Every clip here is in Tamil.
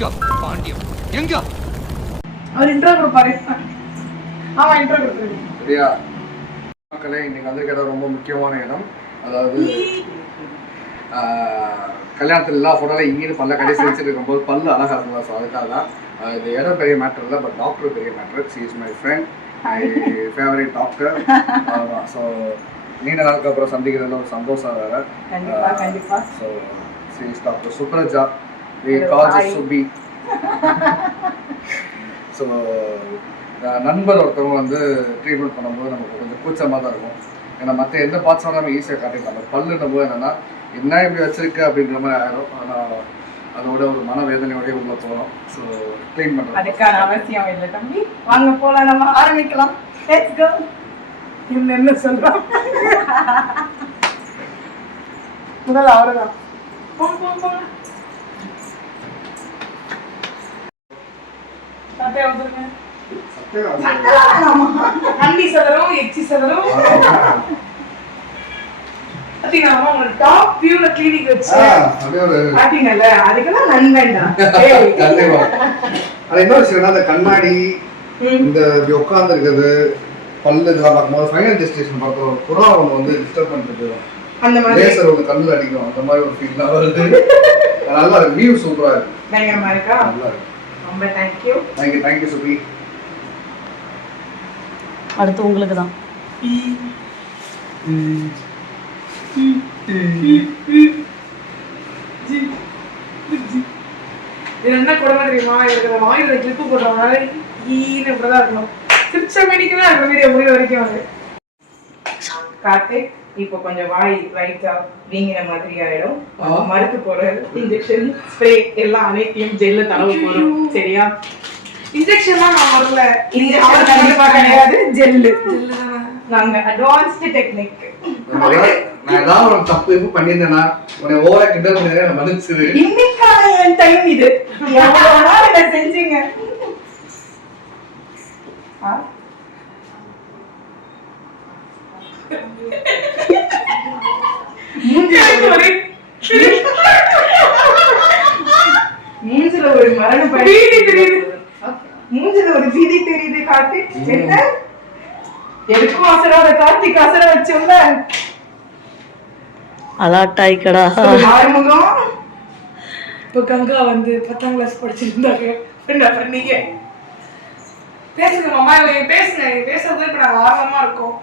எங்க பாண்டியம் எங்க அவர் இன்ட்ரோ கொடுப்பாரு. ஆமா இன்ட்ரோ கொடுத்துருங்க. சரியா மக்களே, இன்னைக்கு வந்திருக்க இடம் ரொம்ப முக்கியமான இடம். அதாவது கல்யாணத்தில் எல்லா ஃபோட்டோவில் இங்கேயும் பல்ல கடைசி வச்சுட்டு இருக்கும்போது பல்லு அழகாக இருக்கலாம். ஸோ அதுக்காக தான் இந்த இடம் பெரிய மேட்டர் இல்லை, பட் டாக்டர் பெரிய matter. She is my friend, my favourite doctor. ஆமாம், ஸோ நீண்ட நாளுக்கு அப்புறம் சந்திக்கிறதுல ஒரு சந்தோஷம் வேறு. கண்டிப்பாக. So she is doctor Supraja, we call her Subi. So நண்பர் ஒருத்தவங்க வந்து ட்ரீட்மெண்ட் பண்ணும்போது நமக்கு கொஞ்சம் கூச்சமாக தான் இருக்கும். ஏன்னா மற்ற எந்த பார்ட்ஸாக நம்ம ஈஸியாக காட்டிக்கலாம். பல்லுன்னும் போது என்னென்னா என்ன இப்படி வச்சிருக்கு அப்படின்ற மாதிரி ஆயிடும். ஆனால் அதோட ஒரு மனவேதனையோடய உள்ள போகிறோம். ஸோ க்ளீன் பண்ணுறோம். அதுக்கான அவசியம் இல்லை தம்பி. வாங்க போகலாம், நம்ம ஆரம்பிக்கலாம். Let's go. என்ன சொல்கிறோம்? முதல்ல அவர்தான். போங்க. சட்டையை வந்துருங்க. அண்டி சதரும் எச்சி சதரும் பாத்தீங்கன்னா உங்களுக்கு டாப் வியூல கிளினிக் வச்சு பாத்தீங்கல்ல, அதுக்கெல்லாம் நன்மைதான். அது என்ன விஷயம்னா, அந்த கண்ணாடி இந்த இப்படி உட்கார்ந்து இருக்குது பல்லு இதெல்லாம் பார்க்கும்போது ஃபைனல் டெஸ்டினேஷன் பார்த்தோம். புறா ஒன்று வந்து டிஸ்டர்ப் பண்ணிட்டு அந்த மாதிரி லேசர் வந்து கண்ணில் அடிக்கும். அந்த மாதிரி ஒரு ஃபீல் வருது. நல்லா இருக்கு, வியூ சூப்பரா இருக்கு. பயங்கரமா இருக்கா? நல்லா இருக்கு. ரொம்ப தேங்க்யூ. தேங்க்யூ சுபி. அடுத்து உங்களுக்கு தான். இது என்ன கொடுமை தெரியுமா? எனக்கு அந்த வாயில கிளிப்பு போடுறதுனால ஈன்னு இப்படிதான் இருக்கணும். சிரிச்ச மெடிக்கு தான் அந்த வீடியோ முடிவு வரைக்கும் வந்து கார்த்திக் இப்போ கொஞ்சம் வாய் லைட்டா வீங்கின மாதிரி ஆயிடும். மருந்து போற இன்ஜெக்ஷன் ஸ்ப்ரே எல்லாம் அனைத்தையும் ஜெல்ல தடவை போறோம். சரியா? இன்ஜெக்ஷன்லாம் நான் வரல. இன்ஜெக்ஷன் கண்டிப்பா கிடையாது, ஜெல்லு. நாங்க அட்வான்ஸ்ட் டெக்னிக். நான் ஏதாவது ஒரு தப்பு இப்போ பண்ணியிருந்தேன்னா உன்னை ஓவரா கிண்டல் பண்ணி மன்னிச்சிரு. இன்னைக்கான என் டைம் இது. எவ்வளவு நாள் இதை செஞ்சீங்க? மூஞ்சில ஒரு மரண பீதி தெரியுது. மூஞ்சில ஒரு பீதி தெரியுது. கார்த்திக் என்ன எதுக்கும் அசராத கார்த்திக் அசர வச்சோம்ல. அலாட்டாய்க்கடா ஆறுமுகம். இப்போ கங்கா வந்து 10ஆம் கிளாஸ் படிச்சிருந்தாங்க. என்ன பண்ணீங்க? பேசுங்க மாமா, பேசுங்க. பேசுறது இப்ப நாங்க ஆர்வமா இருக்கோம்.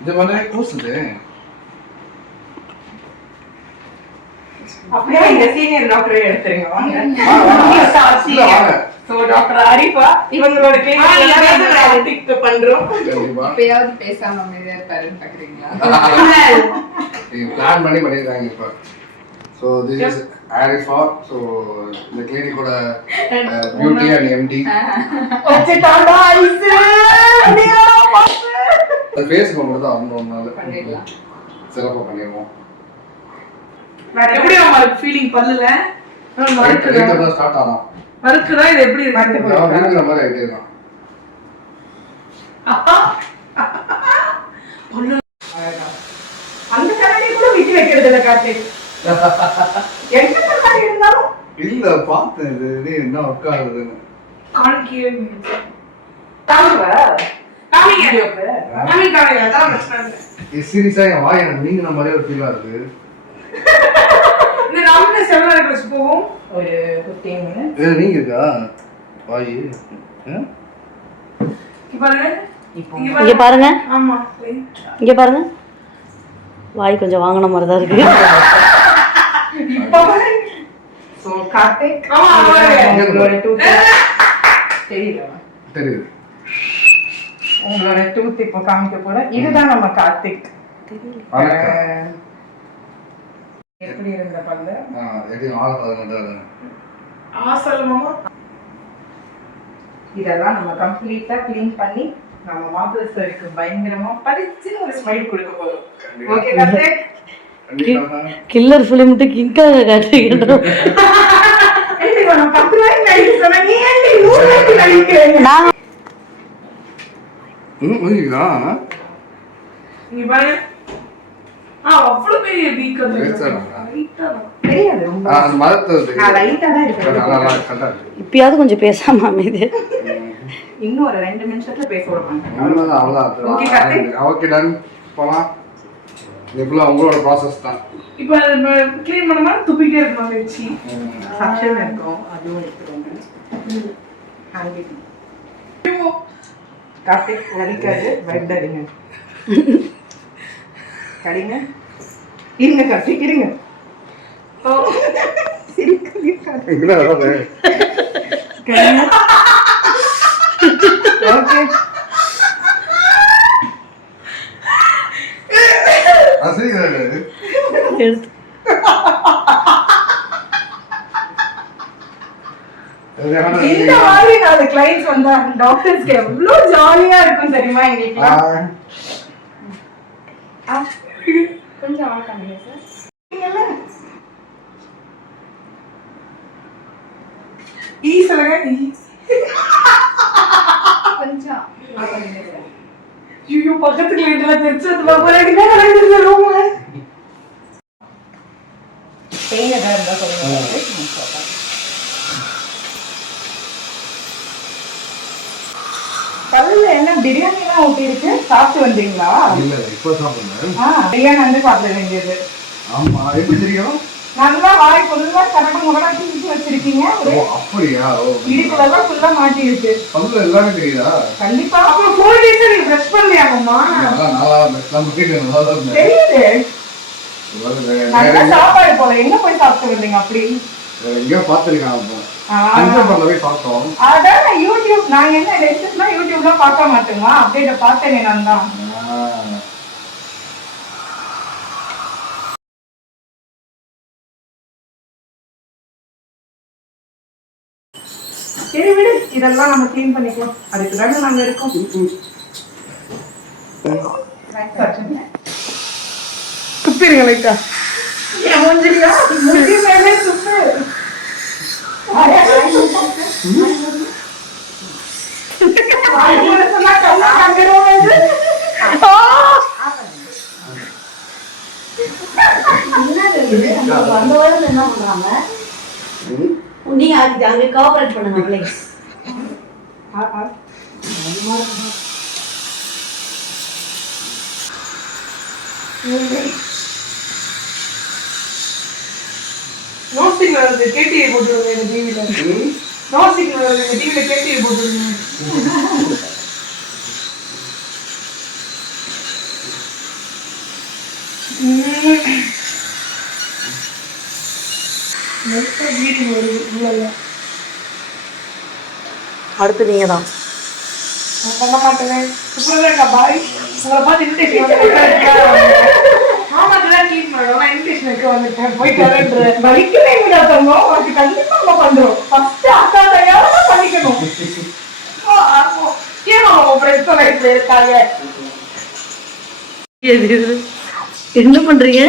இது வந்து கூசுது. அப்படியே இந்த சீனியர் டாக்டரே எடுத்துருங்க. வாங்க. சோ டாக்டர் அரிஃபா இவங்களோட கேள்வி பண்றோம். இப்பயாவது பேசாம அமைதியா இருப்பாருன்னு பாக்குறீங்களா? பிளான் பண்ணி பண்ணிருக்காங்க இப்போ. So this is Arifa. So இந்த கிளினிக்கோட பியூட்டி அண்ட் எம்டி. அது ஃபேஸ் பண்ணுறது தான் அவங்க ஒரு நாள் பண்ணிடலாம், சிறப்பாக பண்ணிடுவோம். எப்படி உங்களுக்கு ஃபீலிங் பல்லுல ஸ்டார்ட் ஆகும் மறுக்குதா? இது எப்படி இருக்கு? இருக்கிற மாதிரி ஆகிட்டே தான். அந்த கண்ணாடி கூட விட்டு வைக்கிறது இல்லை கார்த்திக். எந்த கண்ணாடி இருந்தாலும் இல்ல பார்த்தேன் இது என்ன ஒர்க் ஆகுதுன்னு. சீரியஸா என் வாய் எனக்கு நீங்க மாதிரி ஒரு ஃபீலா இருக்கு. இந்த நாமளே செவன் கிளாஸ் போவோம் ஒரு 15 மினிட்ஸ். ஏ நீங்க இருக்கா வாய்? இங்க பாருங்க. ஆமா இங்க பாருங்க, வாய் கொஞ்சம் வாங்கின மாதிரி தான் இருக்கு. இப்போ சோ கார்த்திக் உங்களோட டூத் தெரியுது. உங்களோட டூத் இப்போ காமிக்க போறேன். இதுதான் நம்ம கார்த்திக். எப்படி இருந்த பல்லு? ஆசலமா இதெல்லாம் நம்ம கம்ப்ளீட்டா க்ளீன் பண்ணி நம்ம மாப்பிள்ளை சாருக்கு பயங்கரமா படிச்சு ஒரு ஸ்மைல் கொடுக்க போறோம். ஓகே கார்த்திக்? கில்லர் ஃபிலிம்ட்டு கிங்காக காட்டிக்கிட்டோம். நான் 10 ரூபாய்க்கு நடிக்க சொன்னேன், நீ ஏன் 100 ரூபாய்க்கு நடிக்கிறீங்க? நீ பாரு. அவ்வளவு பெரிய வீக் தெரியாது. அந்த மரத்து லைட்டா தான் இருக்கு. இப்பயாவது கொஞ்சம் பேசாம அமைதி. இன்னும் ஒரு 2 நிமிஷத்துல பேச விடுவாங்க. ஓகே டன் போலாம். இதுக்குள்ள உங்களோட ப்ராசஸ் தான். இப்போ க்ளீன் பண்ணமா துப்பிட்டே இருக்கணும் வெச்சி. சக்ஷன் இருக்கும். அதுவும் எடுத்துக்கோங்க. காஃபி வலிக்காது பயப்படாதீங்க. கடிங்க. இருங்க காஃபி இருங்க. ஓ இங்கடா வராதே. கடிங்க. ஓகே. அசிங்கடா. எடுத்து இந்த மாதிரி நாலு கிளைண்ட்ஸ் வந்தா டாக்டர்ஸ்க்கு எவ்வளவு ஜாலியா இருக்கும் தெரியுமா எங்களுக்கு. கொஞ்சம் ஆகாதீங்க சார். ஈ சொல்லுங்க. கொஞ்சம் ஐயோ பக்கத்துல இருந்து தெரிச்சது பாப்பா என்ன நடக்குது ரூம்ல. பெயின் ஏதாவது இருந்தா சொல்லுங்க. பல்லுல என்ன பிரியாணி எல்லாம் ஊட்டி இருக்கு? சாப்பிட்டு வந்தீங்களா? இல்ல இப்போ சாப்பிடுறேன். பிரியாணி வந்து சாப்பிட வேண்டியது. ஆமா எப்படி தெரியும்? நல்லா வாய் ஃபுல்லா கரடு முரடா தூக்கி வச்சிருக்கீங்க. ஓ அப்படியா? ஓ இடுப்புலலாம் ஃபுல்லா மாட்டி இருக்கு. பல்லுல எல்லாமே தெரியுதா? கண்டிப்பா. அப்ப 4 days நீ பிரஷ் பண்ணலையாமா? நல்லா நம்ம வீட்டுல நல்லா தான் இருக்கு. தெரியுது. நல்ல சாப்பாடு போல. எங்க போய் சாப்பிட்டு வந்தீங்க அப்படி? எங்கேயோ பார்த்துருக்கேன். அப்போ அஞ்சு பல்லவே சாப்பிட்டோம். அதான் யூடியூப். நான் என்ன ரெசிபினா யூடியூப்ல பார்க்க மாட்டேமா, அப்படியே பார்த்தேனே நான் தான். சரி விடு, இதெல்லாம் நம்ம க்ளீன் பண்ணிக்கலாம். அதுக்கு தானே நாங்க இருக்கோம். துப்பிடுங்க லைட்டா. மூஞ்சிரியா மூஞ்சி மேலே துப்பு. வந்தவர்கள் என்ன பண்றாங்க? நீங்க அங்க கோஆபரேட் பண்ணுங்க ப்ளீஸ். நோ சிக்னல் வருது. கேடிஏ போட்டுருங்க இந்த டிவில. நோ சிக்னல் வருது இந்த டிவில. கேடிஏ போட்டுருங்க. அடுத்து நீங்க தான். பண்ண மாட்டேன். சுப்ரதா பாய். உங்களை பார்த்து இன்விடேஷன் மாமாக்கெல்லாம் க்ளீன் பண்ணணும். நான் இன்விடேஷனுக்கு வந்துட்டேன். போயிட்டு வரேன்ற வலிக்கவே விடாதவங்க. உனக்கு கண்டிப்பா நம்ம பண்றோம். ஃபர்ஸ்ட் அக்கா கையால பண்ணிக்கணும். ஏன் மாமா உங்க ஃப்ரெண்ட்ஸ் லைஃப்ல இருக்காங்க? என்ன பண்றீங்க?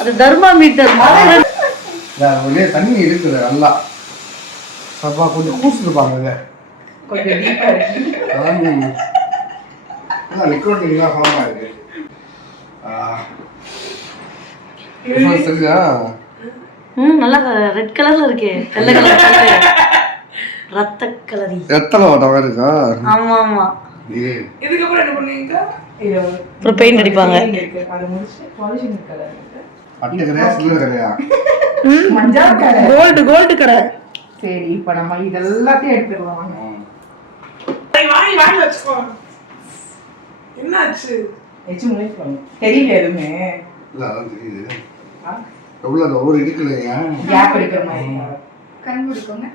அது தர்மாமீட்டர். வெளியே தண்ணி இருக்குது நல்லா. சப்பா கொஞ்சம் கூசிருப்பாங்க. கொஞ்சம் டீப்பா இருக்கு. அதான் லிக்விட் தான் ஃபார்மாக இருக்கு. சரியா? நல்லா ரெட் கலர்ல இருக்கு. வெள்ளை கலர் ரத்த கலரி. எத்தனை ஓட்டம் இருக்கா? ஆமா ஆமா. இதுக்கு அப்புறம் என்ன பண்ணுவீங்க? அப்புறம் பெயிண்ட் அடிப்பாங்க. அது முடிச்சு பாலிஷிங் கலர் இருக்கு. பட்டு கரையா சில்வர் கரையா? மஞ்சள் கலர். Gold colour. சரி இப்போ நம்ம இதெல்லாத்தையும் எடுத்துடலாம். வாங்கி வாங்கி வச்சுக்கோ. என்னாச்சு? எச்சு முளைச்சு தெரியல எதுவுமே. இல்லை அதான் தெரியுது. எவ்வளோ அது ஒவ்வொரு இடுக்கலையா? கேப் எடுக்கிற மாதிரி. கண் கொடுக்கோங்க.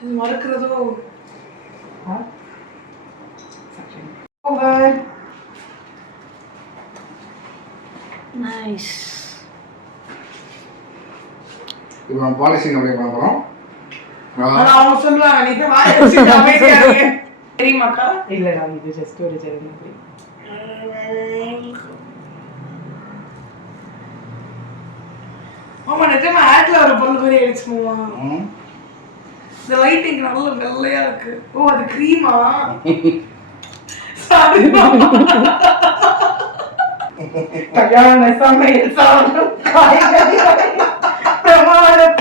இது மறக்கிறதோ. நைஸ். இப்போ நம்ம பாலிசிங் அப்படியே பார்க்குறோம். அவங்க சொல்லுவாங்க நீ வாய் வச்சு அமைதியா இருங்க. தெரியுமாக்கா? இல்ல நான் இது ஜஸ்ட் ஒரு ஜெர்மன். மாமா நிஜமா ஆட்ல ஒரு பொண்ணு மாதிரி ஆயிடுச்சுமா. இந்த லைட்டிங் நல்ல வெள்ளையா இருக்கு. ஓ அது க்ரீமா? கல்யாண சமையல் சாதம் காய்கறி பிரமாணம்.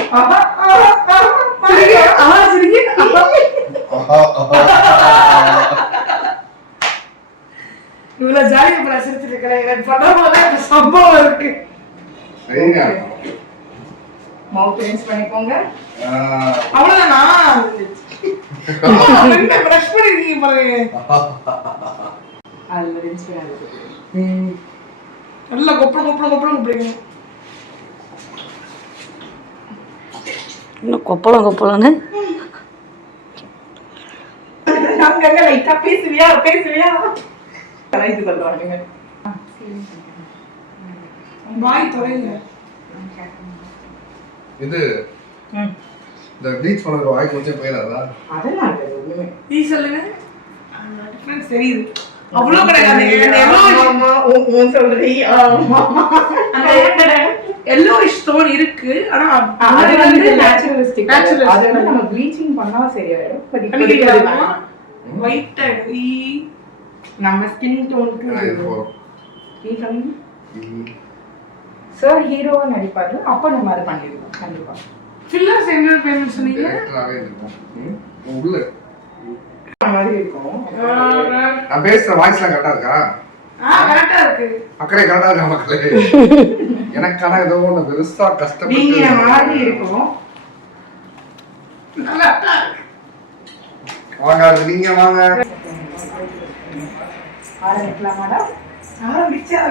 இவ்வளவு ஜாலியா பிரசிரிச்சிட்டு இருக்கிறேன். எனக்கு பண்ற போதே சம்பவம் இருக்கு. மவுத் ரின்ஸ் பண்ணிக்கோங்க. அவ்வளவுதானா? என்ன பிரஷ் பண்ணிருக்கீங்க பாருங்க. அதுல ரின்ஸ் பண்ணி நல்லா கொப்பளம். இன்னும் கொப்பளம்னு அங்கங்க லைட்டா பேசுவியா கலைத்து சொல்றாங்க. வாய் தொலைங்க. இது இந்த ப்ளீச் பண்ணற வாய் கொஞ்சம் போயிடாதா? அதெல்லாம் இல்ல ஒண்ணுமே. நீ சொல்லுங்க. டிஃபரன்ஸ் தெரியுது. அவ்ளோ கிடையாது. ஆமா ஓ சொல்றீ. ஆமா அந்த yellowish tone இருக்கு. ஆனா அது வந்து நேச்சுரலிஸ்டிக். அது வந்து நம்ம ப்ளீச்சிங் பண்ணா சரியாயிடும். படிக்கிறது ஒயிட் ஆயிடும். நம்ம ஸ்கின் டோனுக்கு நீ சொல்லுங்க. சார் ஹீரோவா நடிப்பாரு. அப்ப நம்ம அதை பண்ணிடுவோம் கண்டிப்பா. ஃபில்லர்ஸ் என்ன பேமெண்ட் சொன்னீங்க? உள்ள மாதிரி இருக்கும். நான் பேசுற வாய்ஸ்லாம் கரெக்டா இருக்கா? கரெக்டா இருக்கு. அக்கறை கரெக்டா இருக்கா மக்களே? எனக்கான ஏதோ ஒன்று பெருசா கஷ்டப்பட்டு நீங்க மாதிரி இருக்கும். நல்லா வாங்க நீங்க வாங்க. ஆரம்பிக்கலாமாடா? ஆரம்பிச்சா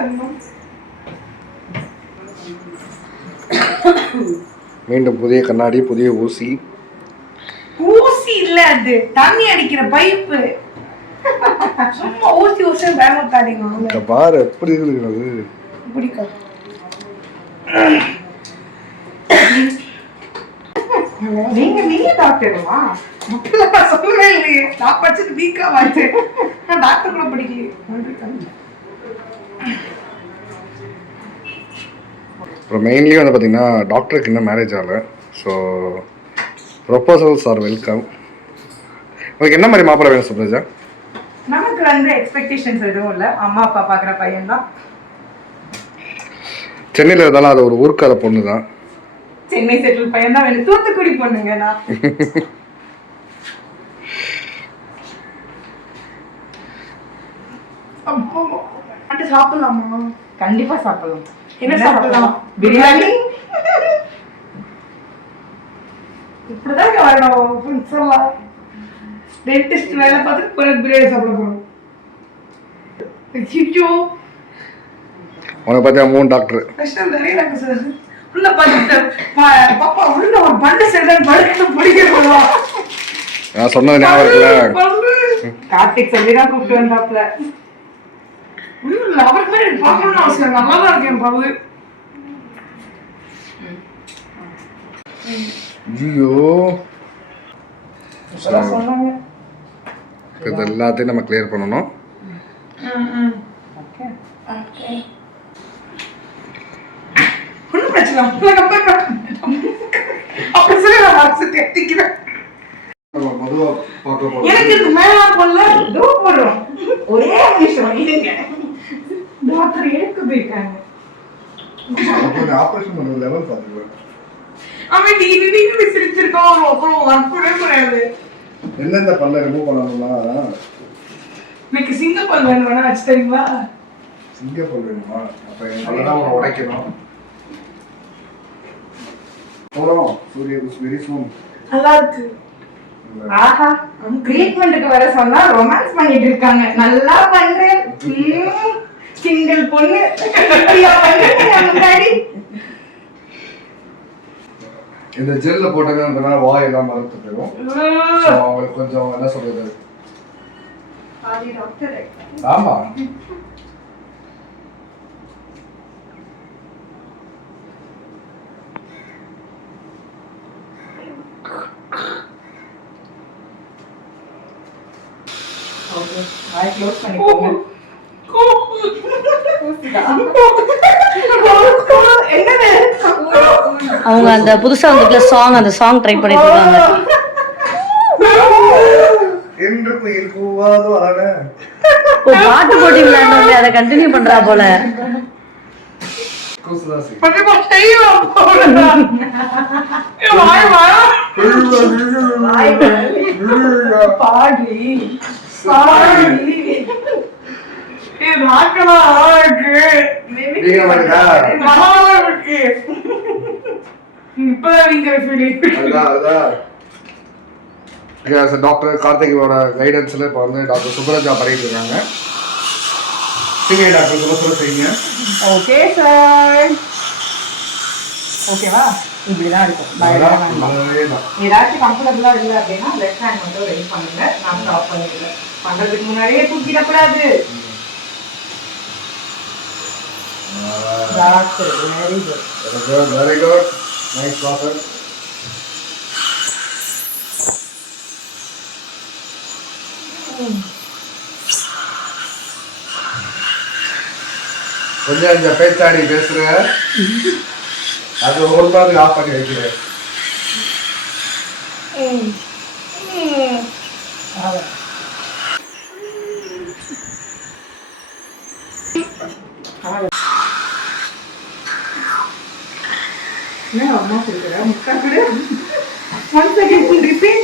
மீண்டும் புதிய கண்ணாடி, புதிய ஊசி. ஊசி இல்ல, அது தண்ணி அடிக்கிற பைப்பு. சும்மா ஊசி வேமத்தாடிங்க. இந்த பாரு எப்படி இருக்குது பிடிக்கும். நீங்க டாக்டருமா? சொல்லவே இல்லையே. நான் படிச்சது வீக்கா வாய்ச்சேன். நான் டாக்டர் கூட படிக்கல. அப்புறம் மெயின்லி வந்து பார்த்தீங்கன்னா டாக்டருக்கு இன்னும் மேரேஜ் ஆகலை. So proposals are welcome. உங்களுக்கு என்ன மாதிரி மாப்பிள்ளை வேணும் சுப்ரஜா? நமக்கு வந்து எக்ஸ்பெக்டேஷன்ஸ் எதுவும் இல்லை. அம்மா அப்பா பார்க்குற பையன் தான். சென்னையில் இருந்தாலும் அது ஒரு ஊருக்கால பொண்ணு தான். சென்னை செட்டில் பையன் தான் வேணும். தூத்துக்குடி பொண்ணுங்க. நான் சாப்பிடலாமா? கண்டிப்பா சாப்பிடலாம். என்ன சாப்பிடலாம்? பிரியாணி. இப்படிதான் வரணும். சொல்லலாம் டென்டிஸ்ட் வேலை பார்த்துட்டு பிறகு பிரியாணி சாப்பிட போறோம். உனக்கு பார்த்தியா 3 டாக்டர் உள்ள பார்த்துட்டு பாப்பா உள்ள ஒரு பண்டு சேர்ந்து படுக்க படிக்க போடுவான். நான் சொன்னது ஞாபகம் இருக்குல்ல? கார்த்திக் சொல்லிதான் கூப்பிட்டு வந்தாப்ல. அவருக்கு மாதிரி பார்க்கணும்னு அவசியம். நல்லா தான் இருக்கேன் பவுல். ஐயோ சொன்னாங்க. இது எல்லாத்தையும் நம்ம கிளியர் பண்ணணும். ஒன்றும் பிரச்சனை அப்படி சொல்லி நான் மனசு தேத்திக்கிறேன். எனக்கு இது மேல போடல இதோ போடுறோம். ஒரே நிமிஷம் இருங்க. டாக்டர் எடுக்க போயிருக்காங்க. ஆபரேஷன் பண்ண லெவல் பாத்துக்கலாம். அவன் நீங்க சிரிச்சிருக்கோம். அப்புறம் வற்புறே கிடையாது. எந்தெந்த பல்ல ரிமூவ் பண்ணணும்னா எனக்கு சிங்கப்பல் வேணும்னா வச்சு தரீங்களா? சிங்கப்பல் வேணுமா? அப்ப என் பல்லெல்லாம் உடைக்கணும். போறோம். சூரிய வெரி சூன். நல்லா இருக்கு. ஆஹா ட்ரீட்மென்ட்க்கு வர சொன்னா ரொமான்ஸ் பண்ணிட்டு இருக்காங்க. நல்லா பண்றேன். சிங்கிள் பொண்ணு இப்படியா பண்றீங்க முன்னாடி? இந்த ஜெல்ல போட்டதுனால வாய் எல்லாம் மறந்து போயிடும். சோ அவங்களுக்கு கொஞ்சம் என்ன சொல்றது? ஆதி டாக்டர். ஆமா. ஓகே ஐ க்ளோஸ் பண்ணிக்கோங்க. அவங்க அந்த புதுசா வந்துள்ள சாங், அந்த சாங் ட்ரை பண்ணிட்டு இருக்காங்க. என்று குயில் கூவாதோ அழ பாட்டு போட்டி விளையாண்டோம், அதை கண்டினியூ பண்றா போல. கூசுதான் செய்யும். கண்டிப்பா செய்வோம் போடுடா. வாய் வாய் பாடி பாடி இது நாக்கலா இருக்கு. நீங்க பாருங்க. மகாவா இருக்கு. இப்பதான் வீங்கிற ஃபீலிங். அதான் டாக்டர் கார்த்திகோட கைடன்ஸ்ல இப்போ வந்து டாக்டர் சுப்ரஜா பண்ணிட்டு இருக்காங்க. சீனியர் டாக்டர் சுப்ரஜா செய்யுங்க. Okay sir. ஓகேவா? இப்படிதான் இருக்கும். ஏதாச்சும் கம்ஃபர்டபுளா இல்லை அப்படின்னா லெஃப்ட் ஹேண்ட் மட்டும் ரெடி பண்ணுங்க. நான் ஸ்டாப் பண்ணிடுறேன். பண்றதுக்கு முன்னாடியே தூக்கிடக்கூடாது. Very good. Very good. Nice doctor. கொஞ்சம் இந்த பேச்சாடி பேசுற அது ஒரு மாதிரி ஆஃப் பண்ணி வைக்கிறேன். அம்மா கொடுக்குற முட்டா கூட 1 செகண்ட் ரிப்பீட்.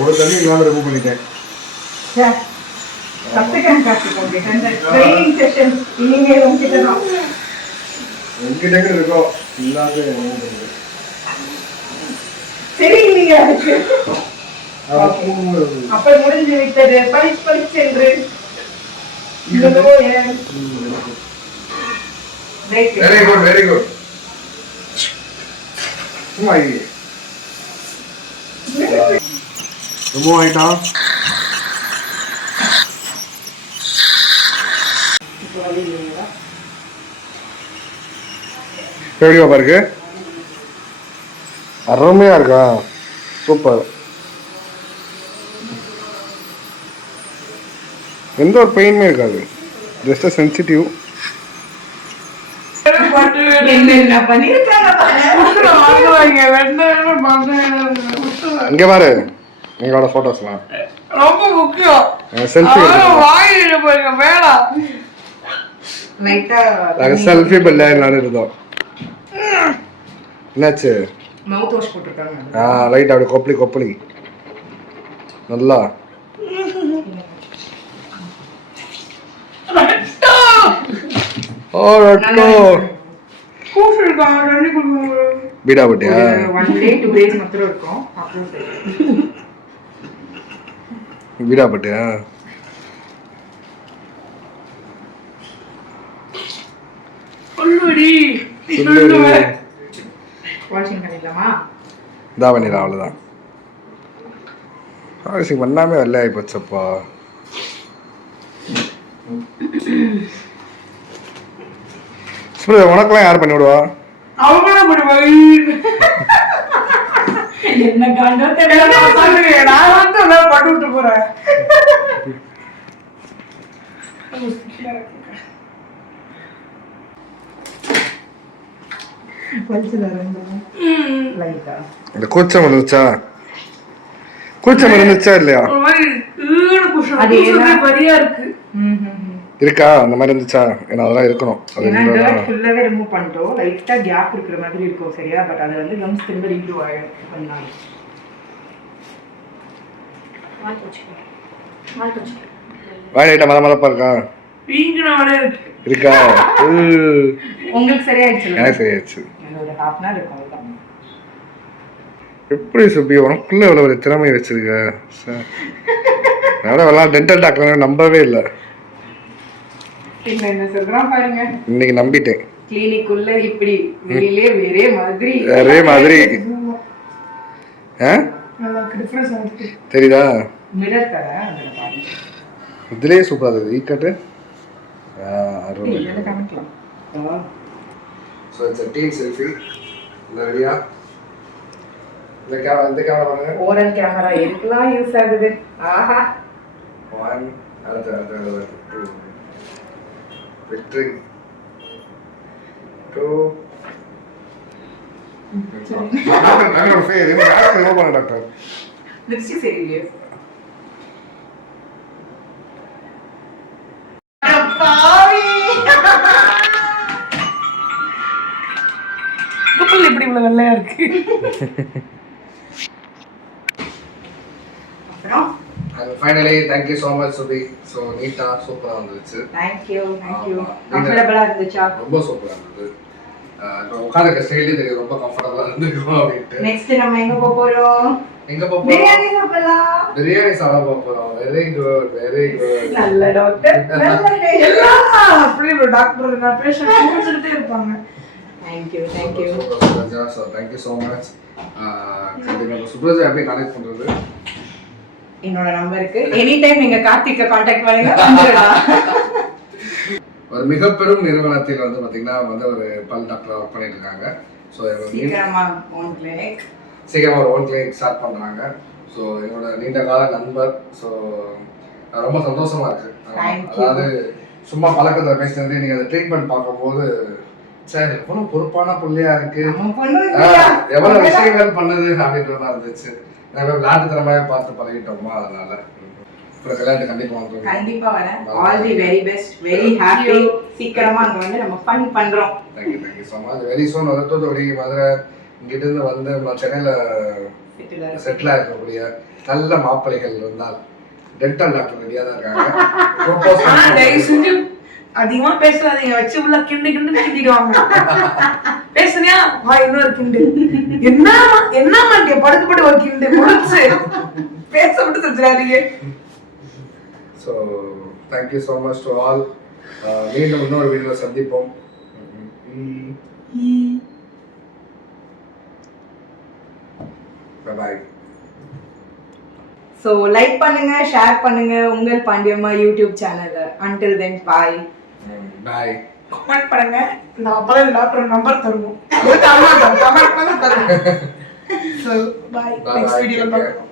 ஒரு தண்ணி இல்லாம ரிமூவ் பண்ணிட்டேன். என்கிட்ட இருக்கோம் இல்லாத சரி நீங்க அதுக்கு அப்ப முடிஞ்சு விட்டது. பரிசென்று very good very good. Remove ஆயிட்டான். எப்படியா பாருக்கு? அருமையா இருக்கா? சூப்பர். எந்த ஒரு பெயினுமே இருக்காது. Just sensitive. இங்க பாரு எங்களோட போட்டோஸ்லாம் ரொம்ப முக்கியம். செல்ஃபி செல்ஃபி பிள்ளை எல்லாரும் இருந்தோம். என்னாச்சு? மவுத் வாஷ் போட்டுருக்காங்க. லைட் அப்படி கொப்பளி கொப்பளி நல்லா. ஓ ரட்டோ பீடா பட்டியா? 1 day 2 days மட்டும் இருக்கும். பீடா பட்டியா? சொல்லுடி வாஷிங் பண்ணிடலாமா? இதா பண்ணிடலாம். அவ்வளோதான். வாஷிங் பண்ணாமே வெள்ளை ஆகி போச்சப்பா. உனக்கெல்லாம் யார் பண்ணி விடுவா? அவங்களும் என்ன காண்டோ தெரியல. நான் வந்து பட்டு விட்டு போறேன். இந்த கூச்சம் இருந்துச்சா? கூச்சம் இருந்துச்சா இல்லையா? இருக்கா? அந்த மாதிரி இருந்துச்சா? ஏன்னா அதெல்லாம் இருக்கணும். ஃபுல்லாவே ரிமூவ் பண்ணிட்டோம். லைட்டா கேப் இருக்கிற மாதிரி இருக்கும். சரியா? பட் அது வந்து கம்ஸ் திரும்ப ரீக்ரோ ஆயிடும். பண்ணாங்க வாய் லைட்டா மத மதப்பா இருக்கா? இருக்கா? உங்களுக்கு சரியாயிடுச்சு? எனக்கு சரியாயிடுச்சு. ஒரு half an hour இருக்கும். எப்படி சுப்பி உனக்குள்ள இவ்வளவு ஒரு திறமை வச்சிருக்க? நான் டென்டல் டாக்டர் நம்பவே இல்லை. என்ன சொல்றான் பாருங்க. இன்னைக்கு நம்பிட்டேன். கிளினிக் உள்ள இப்படி வெளியிலே வேறே மாதிரி வேறே மாதிரி. தெரியுதா? மிரர் தரேன் அதில் பாருங்க. இதுலேயே சூப்பராக இருக்குது ஈக்கட்டு இதில் காமிக்கலாம். ஸோ இட்ஸ் டீம் செல்ஃபி இந்த ரெடியா இந்த கேமரா பாருங்க. ஓரல் கேமரா எதுக்கெல்லாம் யூஸ் ஆகுது. ஆஹா 1 அடுத்து 2 விக்டரி 2 டாக்டர் ஃபேர் என்ன ரிமூவ் பண்ண டாக்டர் லிப்ஸ்டிக் சரியில்லையே. இப்படி இவ்வளவு வெள்ளையா இருக்கு. ஃபைனலி தேங்க்யூ ஸோ மச் சுபி. ஸோ நீட்டாக சூப்பராக வந்துருச்சு. தேங்க்யூ கம்ஃபர்டபுளாக இருந்துச்சா? ரொம்ப சூப்பராக இருந்தது. இப்போ உட்காந்துக்க ஸ்டைலே தெரியும் ரொம்ப கம்ஃபர்டபுளாக இருந்துக்கும் அப்படின்ட்டு. நெக்ஸ்ட் நம்ம எங்க போக போறோம்? எங்க போக போறோம்? பிரியாணி சாப்பிடலாம். பிரியாணி சாப்பிட போக போறோம். Very good very good. நல்ல டாக்டர் எல்லாம் அப்படி ஒரு டாக்டர் நான் பேஷண்ட் கூப்பிட்டுட்டே இருப்பாங்க. Thank you so thank you so much. கண்டிப்பாக சுப்ரஜா எப்படி கனெக்ட் பண்ணுறது? என்னோட நம்பருக்கு எனி டைம் நீங்க கார்த்திக்க கான்டாக்ட் பண்ணுங்க. வந்துடலாம். ஒரு மிகப்பெரும் நிறுவனத்தில் வந்து பார்த்தீங்கன்னா வந்து ஒரு பல் டாக்டர் ஒர்க் பண்ணிட்டு இருக்காங்க. ஸோ சீக்கிரமா ஓன் கிளினிக் சீக்கிரமாக ஒரு ஓன் கிளினிக் ஸ்டார்ட் பண்ணுறாங்க. ஸோ என்னோட நீண்ட கால நண்பர். ஸோ ரொம்ப சந்தோஷமா இருக்கு. அதாவது சும்மா பழக்கத்தில் பேசினது நீங்கள் அந்த ட்ரீட்மெண்ட் பார்க்கும்போது சரி எவ்வளோ பொறுப்பான பிள்ளையா இருக்கு, எவ்வளோ விஷயங்கள் பண்ணுது அப்படின்ற மாதிரி இருந்துச்சு. நம்ம விளையாட்டுத்தனமாவே பார்த்து பழகிட்டோமா, அதனால கண்டிப்பா வரேன். All the very best, very happy. சீக்கிரமா அங்க வந்து நம்ம ஃபன் பண்றோம். Thank you so much. Very soon வந்து தூத்துக்குடி மதுரை இங்கிட்ட இருந்து வந்து சென்னையில செட்டில் ஆகக்கூடிய நல்ல மாப்பிள்ளைகள் இருந்தால் டென்டல் டாக்டர் ரெடியா தான் இருக்காங்க. தயவு செஞ்சு அதிகமா பேசாதீங்க, வச்சு உள்ள கிண்டு கிண்டிடுவாங்க. பேசுனியா வா இன்னொரு கிண்டு, என்ன மாட்டிய படுக்கப்பட்டு ஒரு கிண்டு முடிச்சு பேச விட்டு செஞ்சிடாதீங்க. So thank you so much to all. மீண்டும் இன்னொரு வீடியோவில் சந்திப்போம். பாய். ஸோ லைக் பண்ணுங்க, ஷேர் பண்ணுங்க உங்கள் பாண்டியம்மா யூடியூப் சேனலை. until then bye. Bye. Comment பண்ணுங்க. நான் அப்பதான் டாக்டர் நம்பர் தருவோம். கமெண்ட் பண்ண தருவோம். So bye. நெக்ஸ்ட் வீடியோல பார்க்கலாம்.